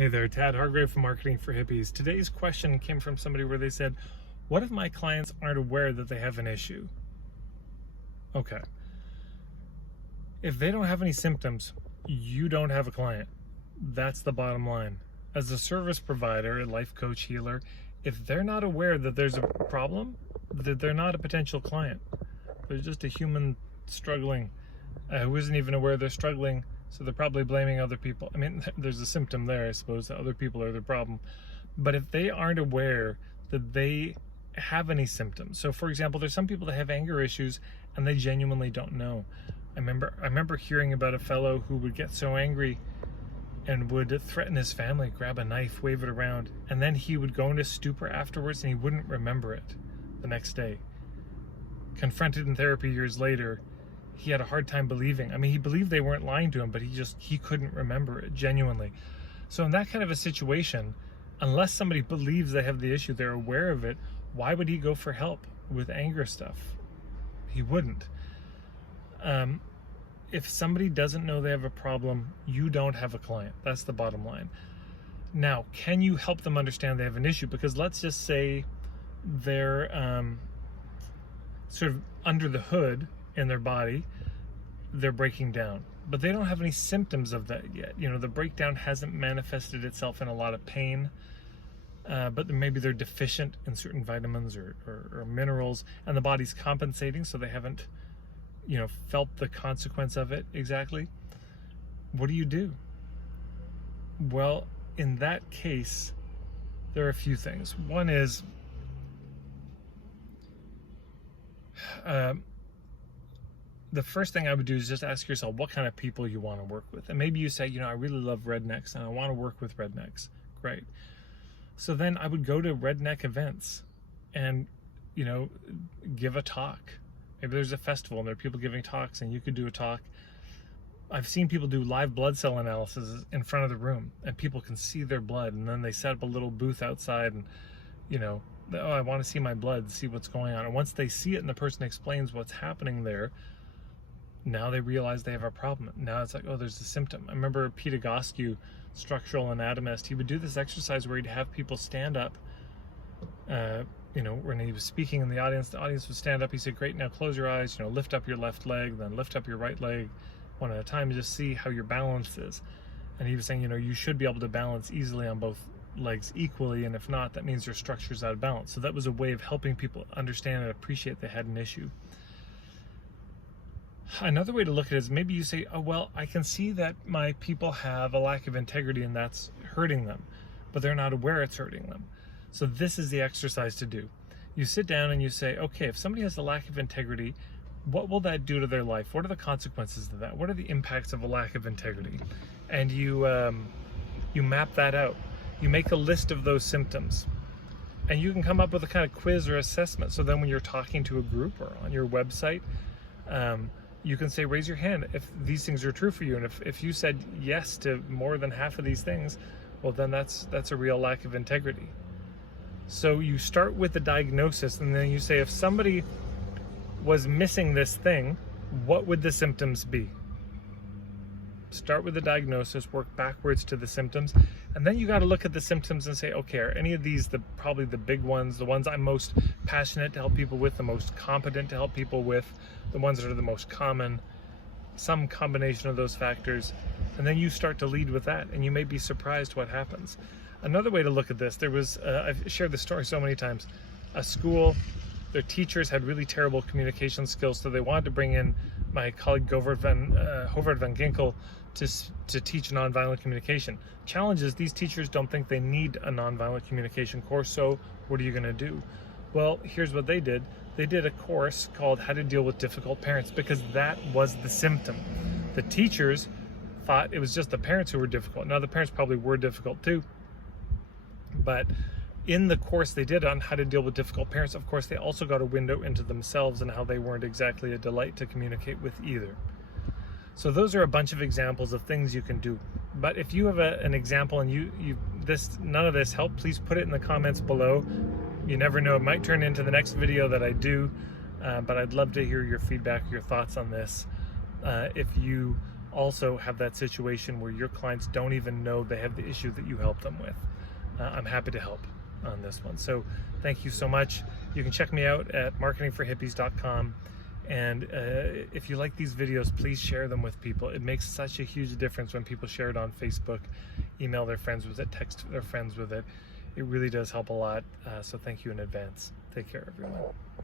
Hey there, Tad Hargrave from Marketing for Hippies. Today's question came from somebody where they said, what if my clients aren't aware that they have an issue? Okay. If they don't have any symptoms, you don't have a client. That's the bottom line. As a service provider, a life coach, healer, if they're not aware that there's a problem, that they're not a potential client. They're just a human struggling who isn't even aware they're struggling. So they're probably blaming other people. I mean, there's a symptom there, I suppose, that other people are the problem. But if they aren't aware that they have any symptoms, so for example, there's some people that have anger issues and they genuinely don't know. I remember hearing about a fellow who would get so angry and would threaten his family, grab a knife, wave it around, and then he would go into stupor afterwards and he wouldn't remember it the next day. Confronted in therapy years later, he had a hard time believing. I mean, he believed they weren't lying to him, but he couldn't remember it genuinely. So in that kind of a situation, unless somebody believes they have the issue, they're aware of it, why would he go for help with anger stuff? He wouldn't. If somebody doesn't know they have a problem, you don't have a client. That's the bottom line. Now, can you help them understand they have an issue? Because let's just say they're sort of under the hood in their body, they're breaking down, but they don't have any symptoms of that yet. You know, the breakdown hasn't manifested itself in a lot of pain, but maybe they're deficient in certain vitamins or minerals, and the body's compensating, so they haven't, felt the consequence of it exactly. What do you do? Well, in that case, there are a few things. One is the first thing I would do is just ask yourself what kind of people you want to work with. And maybe you say, I really love rednecks and I want to work with rednecks. Great. So then I would go to redneck events and, give a talk. Maybe there's a festival and there are people giving talks and you could do a talk. I've seen people do live blood cell analysis in front of the room and people can see their blood, and then they set up a little booth outside and, I want to see my blood, see what's going on. And once they see it and the person explains what's happening there, now they realize they have a problem. Now it's like, oh, there's a symptom. I remember Peter Egoscue, structural anatomist, he would do this exercise where he'd have people stand up, when he was speaking in the audience would stand up. He said, great, now close your eyes, lift up your left leg, then lift up your right leg one at a time and just see how your balance is. And he was saying, you should be able to balance easily on both legs equally, and if not, that means your structure's out of balance. So that was a way of helping people understand and appreciate they had an issue. Another way to look at it is maybe you say, oh, well, I can see that my people have a lack of integrity and that's hurting them, but they're not aware it's hurting them. So this is the exercise to do. You sit down and you say, okay, if somebody has a lack of integrity, what will that do to their life? What are the consequences of that? What are the impacts of a lack of integrity? And you map that out. You make a list of those symptoms. And you can come up with a kind of quiz or assessment. So then when you're talking to a group or on your website, you can say, raise your hand if these things are true for you. And if you said yes to more than half of these things, well, then that's a real lack of integrity. So you start with the diagnosis, and then you say, if somebody was missing this thing, what would the symptoms be? Start with the diagnosis, work backwards to the symptoms, and then you got to look at the symptoms and say, okay, are any of these probably the big ones, the ones I'm most passionate to help people with, the most competent to help people with, the ones that are the most common, some combination of those factors, and then you start to lead with that, and you may be surprised what happens. Another way to look at this, there was, I've shared this story so many times, a school, their teachers had really terrible communication skills, so they wanted to bring in my colleague Govert van Ginkel to teach nonviolent communication. Challenge is these teachers don't think they need a nonviolent communication course, so what are you going to do? Well, here's what they did. They did a course called How to Deal with Difficult Parents, because that was the symptom. The teachers thought it was just the parents who were difficult. Now, the parents probably were difficult too, but in the course they did on how to deal with difficult parents, of course, they also got a window into themselves and how they weren't exactly a delight to communicate with either. So those are a bunch of examples of things you can do. But if you have an example and none of this helped, please put it in the comments below. You never know, it might turn into the next video that I do, but I'd love to hear your feedback, your thoughts on this. If you also have that situation where your clients don't even know they have the issue that you help them with. I'm happy to help on this one. So thank you so much. You can check me out at marketingforhippies.com. And if you like these videos, please share them with people. It makes such a huge difference when people share it on Facebook, email their friends with it, text their friends with it. It really does help a lot. So thank you in advance. Take care, everyone.